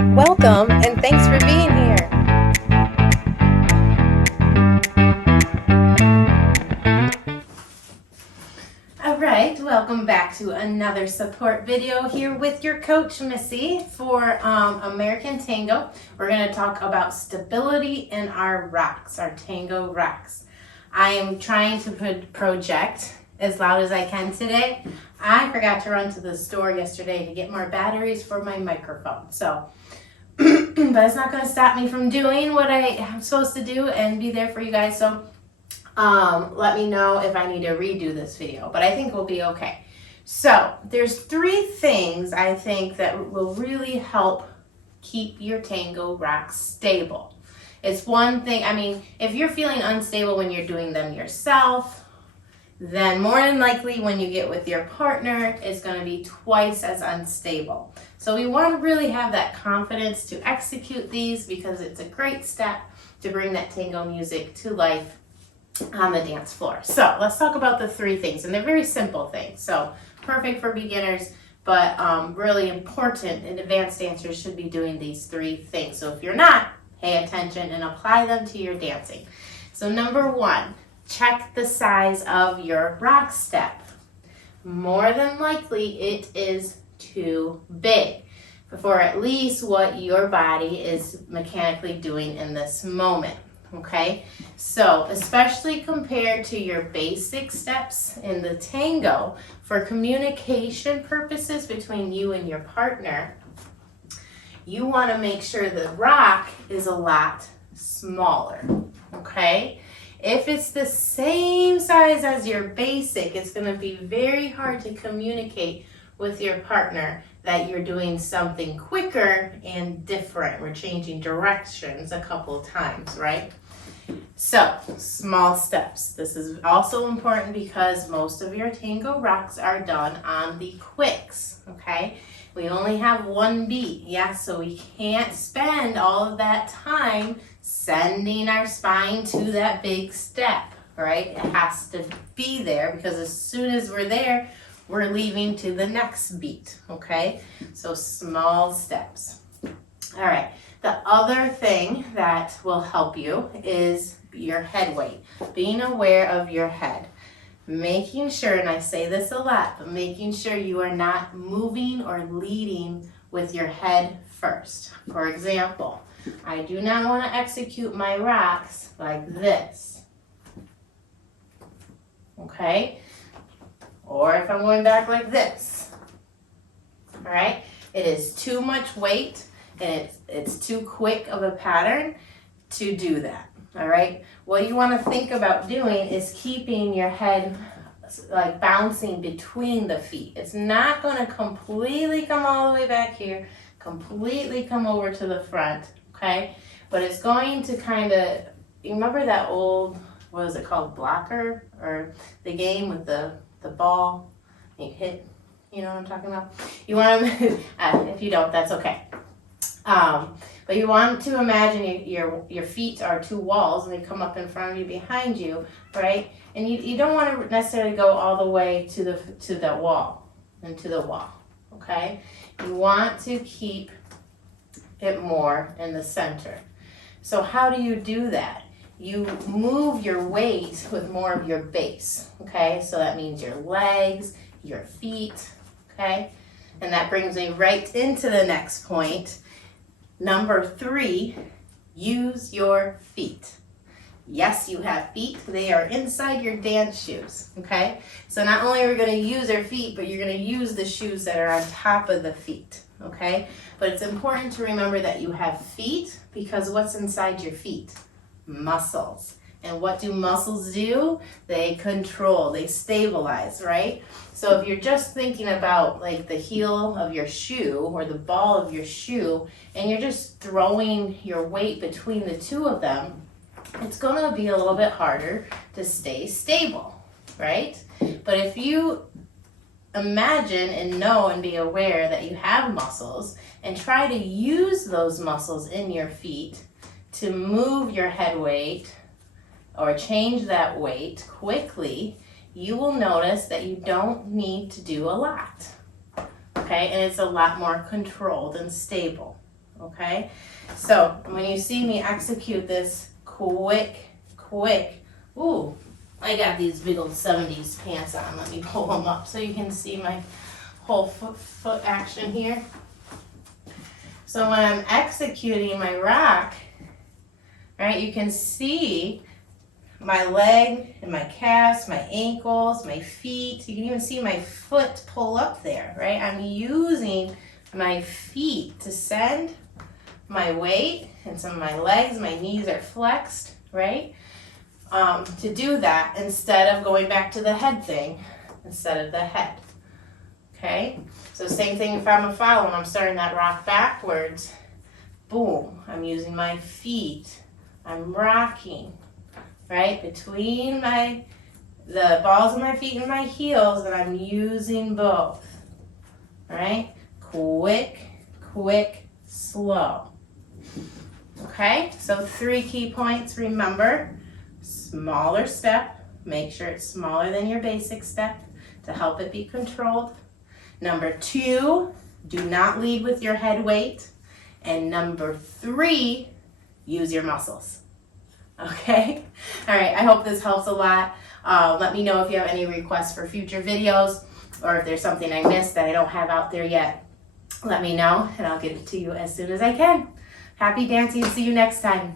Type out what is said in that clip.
Welcome and thanks for being here. All right, welcome back to another support video here with your coach Missy for American Tango. We're going to talk about stability in our rocks, our Tango rocks. I am trying to project as loud as I can today. I forgot to run to the store yesterday to get more batteries for my microphone. So, but it's not going to stop me from doing what I'm supposed to do and be there for you guys. So, let me know if I need to redo this video, but I think we'll be okay. So, there's 3 things I think that will really help keep your Tango rocks stable. It's one thing, if you're feeling unstable when you're doing them yourself, then more than likely when you get with your partner, it's going to be twice as unstable. So we want to really have that confidence to execute these because it's a great step to bring that tango music to life on the dance floor. So let's talk about the 3 things, and they're very simple things. So perfect for beginners, but really important, and advanced dancers should be doing these 3 things. So if you're not, pay attention and apply them to your dancing. So number 1, check the size of your rock step. More than likely, it is too big for at least what your body is mechanically doing in this moment, okay? So, especially compared to your basic steps in the tango, for communication purposes between you and your partner, you want to make sure the rock is a lot smaller, okay? If it's the same size as your basic, it's going to be very hard to communicate with your partner that you're doing something quicker and different. We're changing directions a couple times, right? So, small steps. This is also important because most of your tango rocks are done on the quicks, okay? We only have 1 beat, so we can't spend all of that time sending our spine to that big step, right? It has to be there because as soon as we're there, we're leaving to the next beat, okay? So small steps. All right, the other thing that will help you is your head weight. Being aware of your head. Making sure, and I say this a lot, but making sure you are not moving or leading with your head first. For example, I do not want to execute my rocks like this, okay? Or if I'm going back like this, all right? It is too much weight and it's too quick of a pattern to do that, all right? What you want to think about doing is keeping your head like bouncing between the feet. It's not going to completely come all the way back here, completely come over to the front, okay? But it's going to kind of, you remember that old, what is it called, blocker? Or the game with the ball, you hit, you know what I'm talking about? You want to, if you don't, that's okay. But you want to imagine your feet are 2 walls and they come up in front of you, behind you, right? And you don't want to necessarily go all the way to the wall, okay? You want to keep it more in the center. So how do you do that? You move your weight with more of your base, okay? So that means your legs, your feet, okay? And that brings me right into the next point. Number 3, use your feet. Yes, you have feet. They are inside your dance shoes, okay? So not only are we going to use our feet, but you're going to use the shoes that are on top of the feet, okay? But it's important to remember that you have feet because what's inside your feet? Muscles. And what do muscles do? They control, they stabilize, right? So if you're just thinking about like the heel of your shoe or the ball of your shoe and you're just throwing your weight between the 2 of them, it's going to be a little bit harder to stay stable, right? But if you imagine and know and be aware that you have muscles and try to use those muscles in your feet to move your head weight or change that weight quickly, you will notice that you don't need to do a lot, okay? And it's a lot more controlled and stable, okay? So when you see me execute this quick, ooh, I got these big old 70s pants on. Let me pull them up so you can see my whole foot action here. So when I'm executing my rock, right, you can see my leg and my calves, my ankles, my feet. You can even see my foot pull up there, right? I'm using my feet to send my weight, and some of my legs, my knees are flexed, right? To do that instead of going back to the head thing, instead of the head, okay? So same thing if I'm a foul and I'm starting that rock backwards, boom, I'm using my feet, I'm rocking, right? Between the balls of my feet and my heels, and I'm using both, right? Quick, slow. Okay, so 3 key points, remember, smaller step, make sure it's smaller than your basic step to help it be controlled. Number 2, do not lead with your head weight. And number 3, use your muscles. Okay, all right, I hope this helps a lot. Let me know if you have any requests for future videos, or if there's something I missed that I don't have out there yet. Let me know and I'll get it to you as soon as I can. Happy dancing, see you next time.